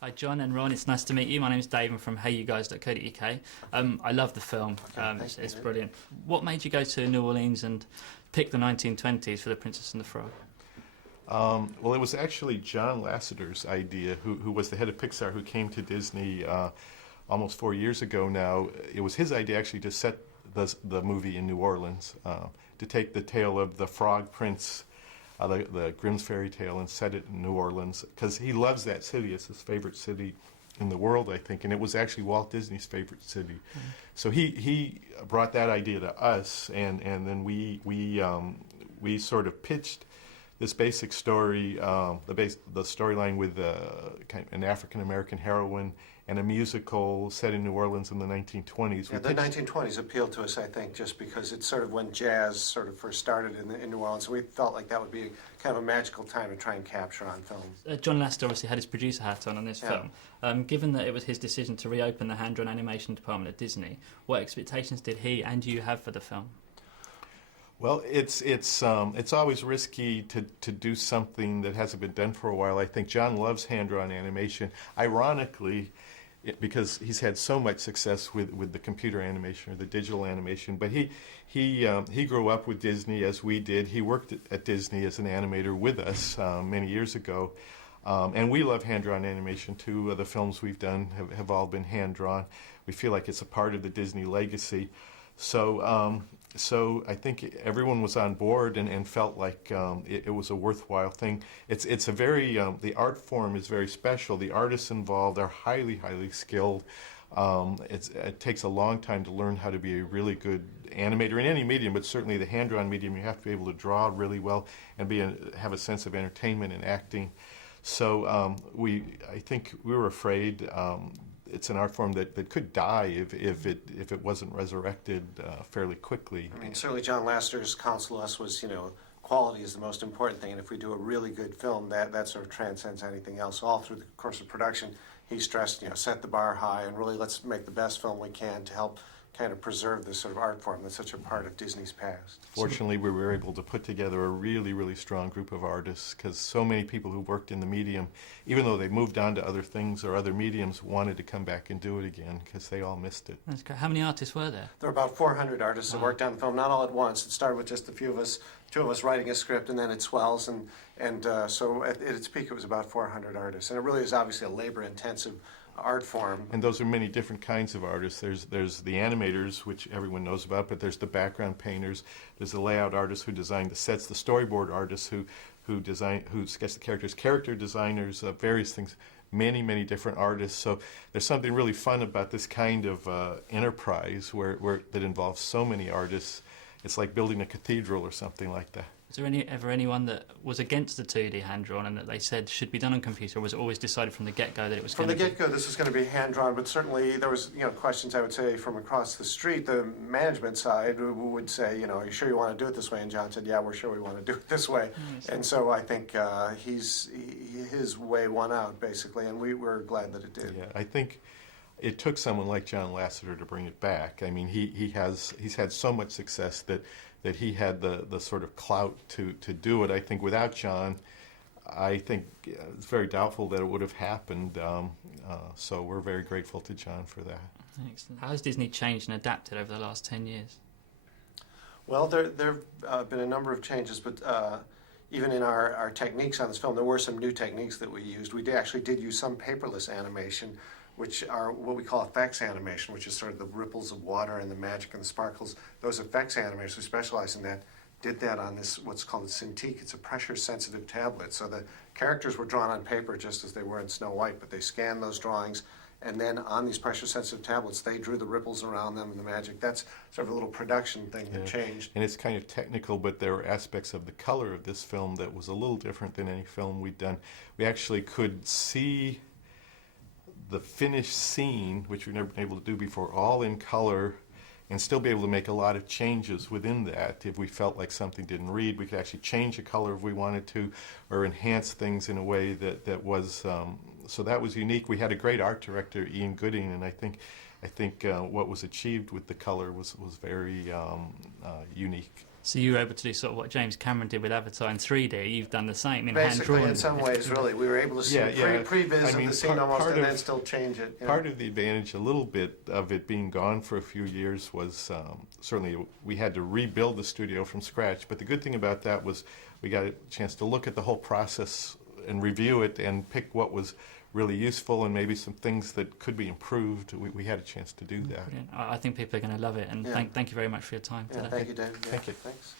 Hi John and Ron, it's nice to meet you. My name's Dave, I'm from HeyUGuys.co.uk. I love the film, it's brilliant. What made you go to New Orleans and pick the 1920s for The Princess and the Frog? Well, it was actually John Lasseter's idea, who was the head of Pixar, who came to Disney almost 4 years ago now. It was his idea actually to set the movie in New Orleans, to take the tale of the Frog Prince, the Grimm's fairy tale, and set it in New Orleans, because he loves that city. It's his favorite city in the world, I think, and it was actually Walt Disney's favorite city. Mm-hmm. So he brought that idea to us, and then we sort of pitched this basic story, the storyline with kind of an African-American heroine and a musical set in New Orleans in the 1920s. Yeah, the 1920s appealed to us, I think, just because it's sort of when jazz sort of first started in New Orleans. So we felt like that would be kind of a magical time to try and capture on film. John Lassester obviously had his producer hat on this film. Given that it was his decision to reopen the hand-drawn animation department at Disney, what expectations did he and you have for the film? Well, it's always risky to do something that hasn't been done for a while. I think John loves hand-drawn animation. Ironically, because he's had so much success with the computer animation or the digital animation, but he grew up with Disney as we did. He worked at Disney as an animator with us many years ago, and we love hand-drawn animation too. The films we've done have all been hand-drawn. We feel like it's a part of the Disney legacy. So I think everyone was on board and felt like it was a worthwhile thing. It's a very the art form is very special. The artists involved are highly skilled. It takes a long time to learn how to be a really good animator in any medium, but certainly the hand-drawn medium. You have to be able to draw really well and have a sense of entertainment and acting. So I think we were afraid. It's an art form that could die if it wasn't resurrected fairly quickly. I mean, certainly John Lasseter's counsel to us was, quality is the most important thing, and if we do a really good film, that sort of transcends anything else. All through the course of production, he stressed, set the bar high, and really let's make the best film we can to help kind of preserve this sort of art form that's such a part of Disney's past. Fortunately, we were able to put together a really strong group of artists, because so many people who worked in the medium, even though they moved on to other things or other mediums, wanted to come back and do it again because they all missed it. That's great. How many artists were there? There were about 400 artists that worked on the film, not all at once. It started with just a few of us, two of us writing a script, and then it swells, and so at its peak it was about 400 artists. And it really is obviously a labor-intensive art form. And those are many different kinds of artists. There's the animators, which everyone knows about, but there's the background painters, there's the layout artists who design the sets, the storyboard artists who sketch the characters, character designers, various things, many different artists. So there's something really fun about this kind of enterprise that involves so many artists. It's like building a cathedral or something like that. Was there ever anyone that was against the 2D hand-drawn and that they said should be done on computer, or was it always decided from the get-go that it was going to be? From the get-go, this was going to be hand-drawn, but certainly there was, questions, I would say, from across the street. The management side would say, are you sure you want to do it this way? And John said, yeah, we're sure we want to do it this way. Yes. And so I think his way won out, basically, and we were glad that it did. Yeah, I think it took someone like John Lassester to bring it back. I mean, he's had so much success that he had the sort of clout to do it. I think without John, I think it's very doubtful that it would have happened. So we're very grateful to John for that. Excellent. How has Disney changed and adapted over the last 10 years? Well, there have been a number of changes, but even in our techniques on this film, there were some new techniques that we used. We actually did use some paperless animation, which are what we call effects animation, which is sort of the ripples of water and the magic and the sparkles. Those effects animators who specialize in that did that on this, what's called a Cintiq. It's a pressure-sensitive tablet. So the characters were drawn on paper just as they were in Snow White, but they scanned those drawings, and then on these pressure-sensitive tablets, they drew the ripples around them and the magic. That's sort of a little production thing that changed. And it's kind of technical, but there were aspects of the color of this film that was a little different than any film we'd done. We actually could see the finished scene, which we've never been able to do before, all in color, and still be able to make a lot of changes within that. If we felt like something didn't read, we could actually change the color if we wanted to, or enhance things in a way that was, so that was unique. We had a great art director, Ian Gooding, and I think what was achieved with the color was very unique. So you were able to do sort of what James Cameron did with Avatar in 3D. You've done the same in Basically, hand-drawn. in some ways, really. We were able to see previs of the scene almost and then still change it. Part of the advantage, a little bit of it being gone for a few years, was certainly we had to rebuild the studio from scratch. But the good thing about that was we got a chance to look at the whole process and review it and pick what was really useful and maybe some things that could be improved. We had a chance to do that. Brilliant. I think people are going to love it, and thank you very much for your time today. Thank you, Dave. Thank you. Thanks.